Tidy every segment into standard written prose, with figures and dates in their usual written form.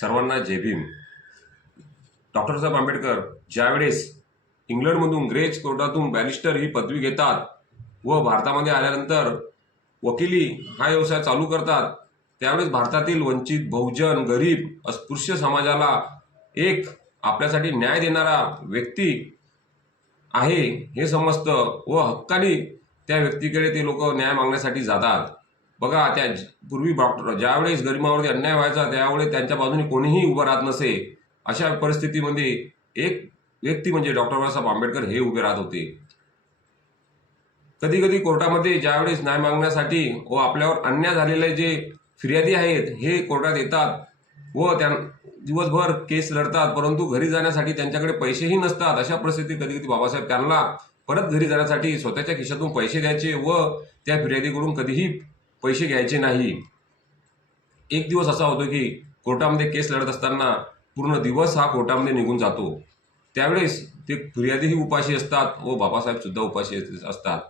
सर्वांना जय भीम। डॉक्टर साहेब आंबेडकर ज्यावेळेस इंग्लंडमधून graze कोर्टातून barrister ही पदवी घेतात व भारतामध्ये आल्यानंतर वकिली हा व्यवसाय चालू करतात, त्यावेळेस भारतातील वंचित, बहुजन, गरीब, अस्पृश्य समाजाला एक आपल्यासाठी न्याय देणारा व्यक्ती आहे हे समजतं व हक्काने त्या व्यक्तीकडे ते लोक न्याय मागण्यासाठी जातात। बघा, त्या पूर्वी डॉक्टर ज्यावेळेस गरिबावरती अन्याय व्हायचा त्यावेळेस त्यांच्या बाजूने कोणीही उभं राहत नसे। अशा परिस्थितीमध्ये एक व्यक्ती म्हणजे डॉक्टर बाबासाहेब आंबेडकर हे उभे राहत होते। कधी कधी कोर्टामध्ये ज्यावेळेस न्याय मागण्यासाठी व आपल्यावर अन्याय झालेले जे फिर्यादी आहेत हे कोर्टात येतात व त्या दिवसभर केस लढतात, परंतु घरी जाण्यासाठी त्यांच्याकडे पैसेही नसतात। अशा परिस्थितीत कधी कधी बाबासाहेब त्यांना परत घरी जाण्यासाठी स्वतःच्या खिशातून पैसे द्यायचे व त्या फिर्यादीकडून कधीही पैसे घ्यायचे नाही। एक दिवस असा होतो की कोर्टामध्ये केस लढत असताना पूर्ण दिवस हा कोर्टामध्ये निघून जातो। त्यावेळेस ते फिर्यादीही उपाशी असतात व बाबासाहेब सुद्धा उपाशी असतात।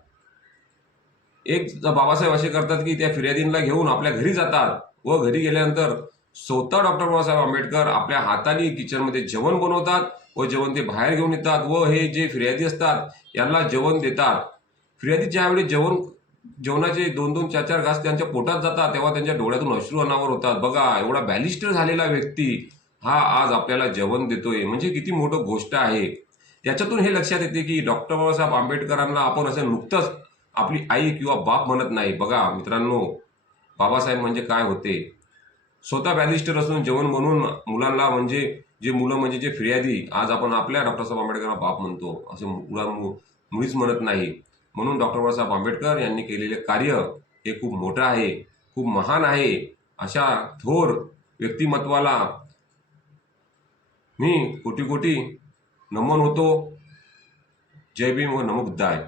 एक बाबासाहेब असे करतात की त्या फिर्यादींना घेऊन आपल्या घरी जातात व घरी गेल्यानंतर स्वतः डॉक्टर बाबासाहेब आंबेडकर आपल्या हाताने किचनमध्ये जेवण बनवतात व जेवण ते बाहेर घेऊन येतात व हे जे फिर्यादी असतात यांना जेवण देतात। फिर्यादी ज्यावेळी जेवणाचे 2-2, 4-4 घास त्यांच्या पोटात जातात तेव्हा त्यांच्या डोळ्यातून अश्रू अनावर होतात। बघा, एवढा बॅरिस्टर झालेला व्यक्ती हा आज आपल्याला जेवण देतोय म्हणजे किती मोठी गोष्ट आहे। याच्यातून हे लक्षात येते की डॉक्टर बाबासाहेब आंबेडकरांना आपण असं नुकतंच आपली आई किंवा बाप म्हणत नाही। बघा मित्रांनो, बाबासाहेब म्हणजे काय होते, स्वतः बॅरिस्टर असून जेवण बनवून मुलांना म्हणजे जे मुलं म्हणजे जे फिर्यादी आज आपण आपल्या डॉक्टर साहेब आंबेडकरांना बाप म्हणतो, असे मुळीच म्हणत नाही। म्हणून डॉक्टर बाबासाहेब आंबेडकर यांनी केलेले कार्य हे खूप मोठं आहे, खूप महान आहे। अशा थोर व्यक्तिमत्वाला मी कोटी कोटी नमन होतो। जय भीम व नमो बुद्धाय।